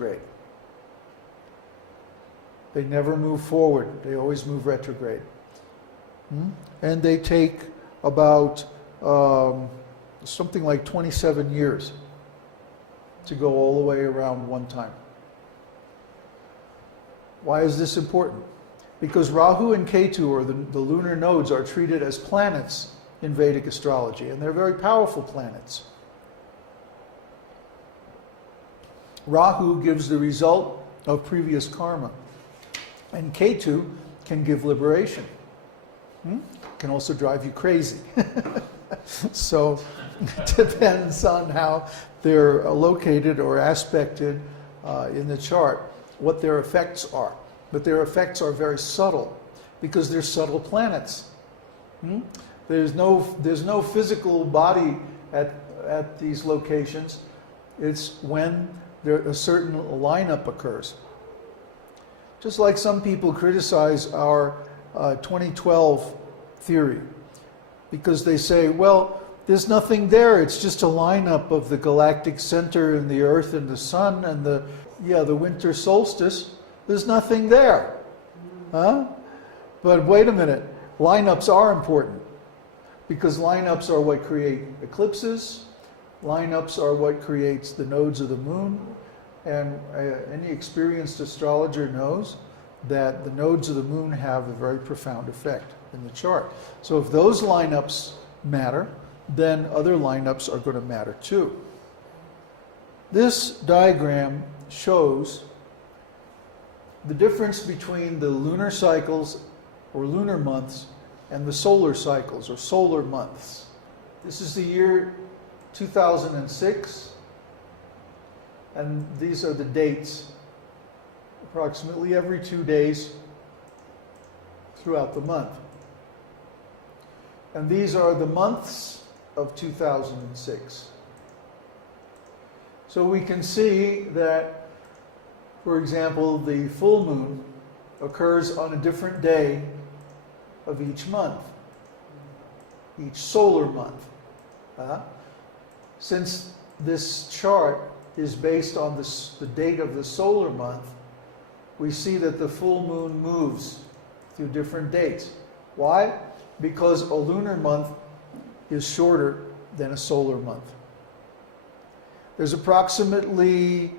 retrograde. They never move forward. They always move retrograde. And they take about something like 27 years to go all the way around one time. Why is this important? Because Rahu and Ketu, or the lunar nodes, are treated as planets in Vedic astrology, and they're very powerful planets. Rahu gives the result of previous karma, and Ketu can give liberation. Can also drive you crazy. So it depends on how they're located or aspected in the chart, what their effects are. But their effects are very subtle because they're subtle planets. There's no physical body at these locations. It's when a certain lineup occurs. Just like some people criticize our 2012 theory because they say, well, there's nothing there. It's just a lineup of the galactic center and the Earth and the Sun and the winter solstice. There's nothing there. But wait a minute. Lineups are important because lineups are what create eclipses. Lineups are what creates the nodes of the moon. And any experienced astrologer knows that the nodes of the moon have a very profound effect in the chart. So if those lineups matter, then other lineups are going to matter too. This diagram shows the difference between the lunar cycles or lunar months and the solar cycles or solar months. This is the year 2006, and these are the dates, approximately every 2 days throughout the month. And these are the months of 2006. So we can see that, for example, the full moon occurs on a different day of each month, each solar month. Since this chart is based on the date of the solar month, we see that the full moon moves through different dates. Why? Because a lunar month is shorter than a solar month. There's approximately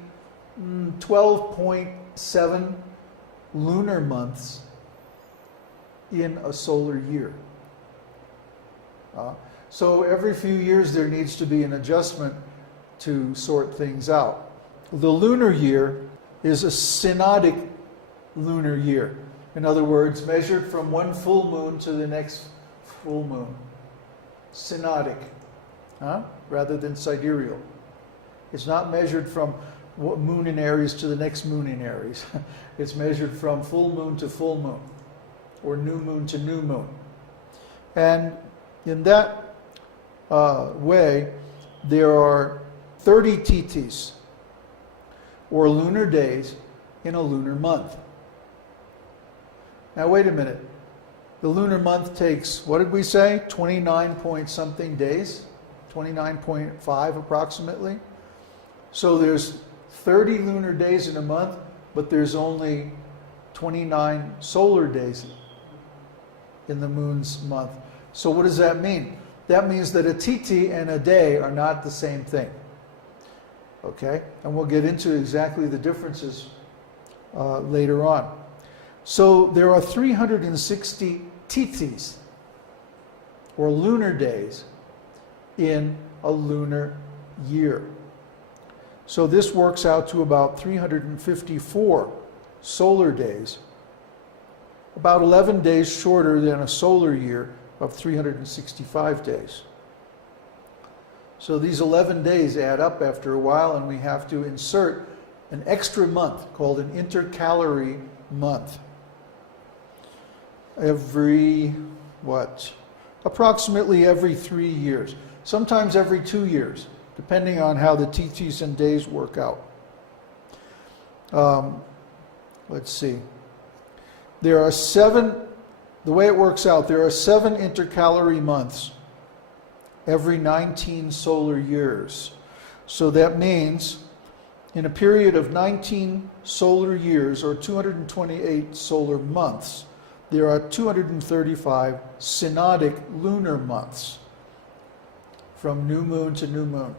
12.7 lunar months in a solar year. So every few years there needs to be an adjustment to sort things out. The lunar year is a synodic lunar year. In other words, measured from one full moon to the next full moon. Synodic, rather than sidereal. It's not measured from moon in Aries to the next moon in Aries. It's measured from full moon to full moon, or new moon to new moon. And in that way, there are 30 tithis, or lunar days, in a lunar month. Now wait a minute. The lunar month takes, what did we say, 29 point something days? 29.5 approximately. So there's 30 lunar days in a month, but there's only 29 solar days in the moon's month. So what does that mean? That means that a tithi and a day are not the same thing. Okay? And we'll get into exactly the differences later on. So there are 360 tithis, or lunar days, in a lunar year. So this works out to about 354 solar days, about 11 days shorter than a solar year of 365 days. So these 11 days add up after a while, and we have to insert an extra month called an intercalary month. Approximately every 3 years. Sometimes every 2 years, depending on how the tithis and days work out. Let's see. There are 7, the way it works out, there are 7 intercalary months every 19 solar years. So that means in a period of 19 solar years, or 228 solar months, there are 235 synodic lunar months, from new moon to new moon.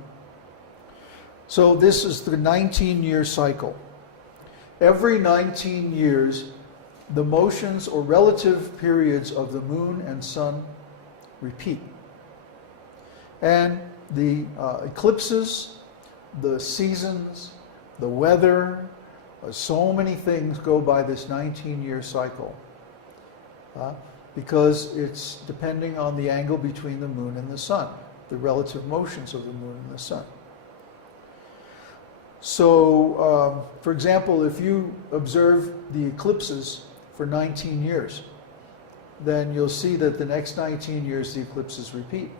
So this is the 19-year cycle. Every 19 years, the motions or relative periods of the moon and sun repeat. And the eclipses, the seasons, the weather, so many things go by this 19-year cycle. Because it's depending on the angle between the moon and the sun, the relative motions of the moon and the sun. So, for example, if you observe the eclipses for 19 years, then you'll see that the next 19 years the eclipses repeat.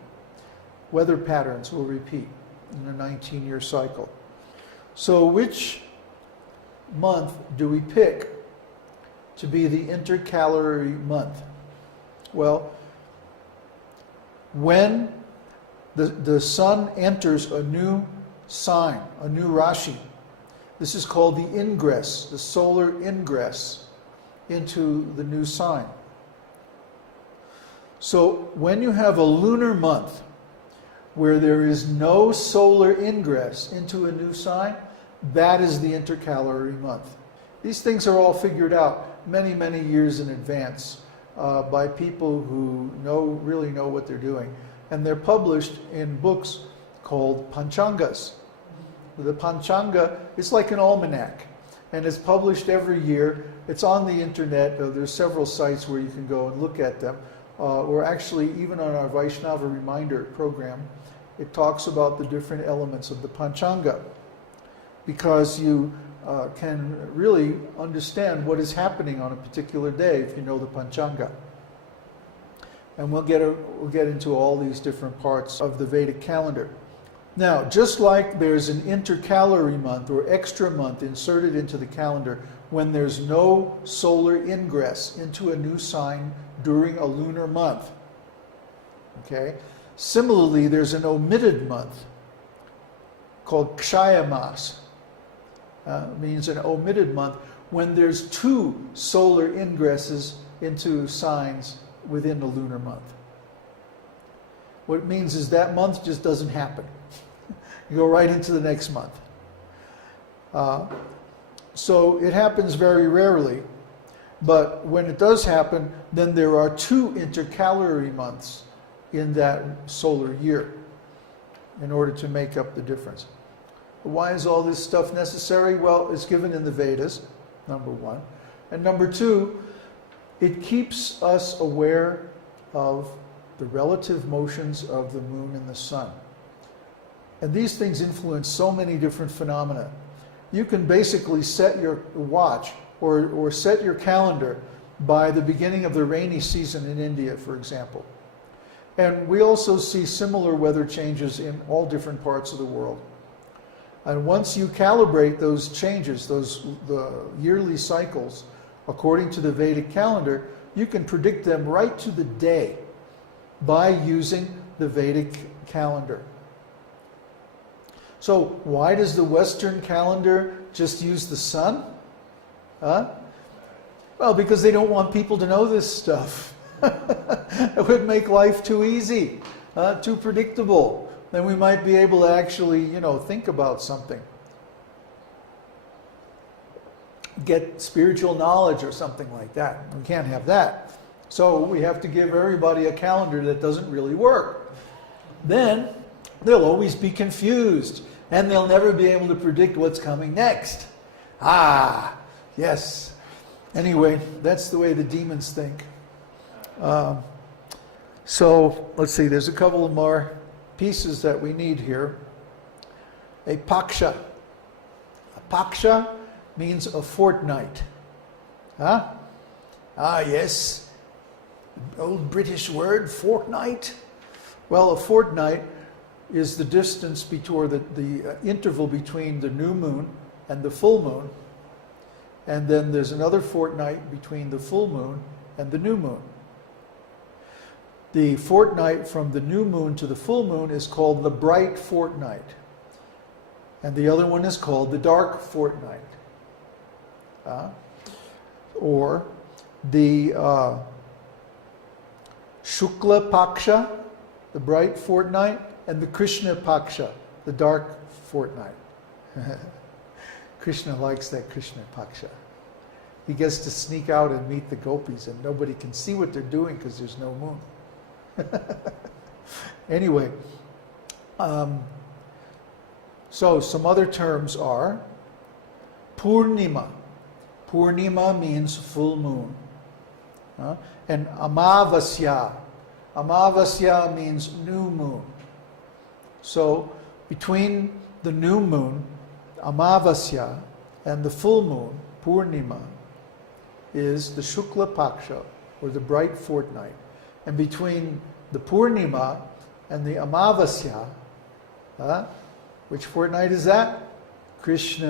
Weather patterns will repeat in a 19-year cycle. So which month do we pick to be the intercalary month? Well, when the sun enters a new sign, a new Rashi, this is called the ingress, the solar ingress into the new sign. So when you have a lunar month where there is no solar ingress into a new sign, that is the intercalary month. These things are all figured out many, many years in advance by people who really know what they're doing. And they're published in books called Panchangas. The Panchanga is like an almanac, and it's published every year. It's on the internet. There's several sites where you can go and look at them. Or actually, even on our Vaishnava Reminder program, it talks about the different elements of the Panchanga, because you can really understand what is happening on a particular day if you know the Panchanga. And we'll get into all these different parts of the Vedic calendar. Now, just like there's an intercalary month or extra month inserted into the calendar when there's no solar ingress into a new sign during a lunar month. Okay? Similarly, there's an omitted month called Kshaya Mas. Means an omitted month when there's two solar ingresses into signs within the lunar month. What it means is that month just doesn't happen. You go right into the next month. So it happens very rarely, but when it does happen, then there are two intercalary months in that solar year in order to make up the difference. Why is all this stuff necessary? Well, it's given in the Vedas, number one. And number two, it keeps us aware of the relative motions of the moon and the sun. And these things influence so many different phenomena. You can basically set your watch or set your calendar by the beginning of the rainy season in India, for example. And we also see similar weather changes in all different parts of the world. And once you calibrate those changes, the yearly cycles, according to the Vedic calendar, you can predict them right to the day by using the Vedic calendar. So why does the Western calendar just use the sun? Well, because they don't want people to know this stuff. It would make life too easy, too predictable. Then we might be able to actually, think about something. Get spiritual knowledge or something like that. We can't have that. So we have to give everybody a calendar that doesn't really work. Then they'll always be confused, and they'll never be able to predict what's coming next. Yes. Anyway, that's the way the demons think. So let's see, there's a couple of more pieces that we need here. A paksha. A paksha means a fortnight. Yes. Old British word, fortnight. Well, a fortnight is the distance between the interval between the new moon and the full moon. And then there's another fortnight between the full moon and the new moon. The fortnight from the new moon to the full moon is called the bright fortnight. And the other one is called the dark fortnight. Or the Shukla Paksha, the bright fortnight, and the Krishna Paksha, the dark fortnight. Krishna likes that Krishna Paksha. He gets to sneak out and meet the gopis, and nobody can see what they're doing because there's no moon. Anyway, so some other terms are Purnima. Purnima means full moon. And Amavasya. Amavasya means new moon. So between the new moon, Amavasya, and the full moon, Purnima, is the Shukla Paksha, or the bright fortnight. And between the Purnima and the Amavasya, which fortnight is that? Krishna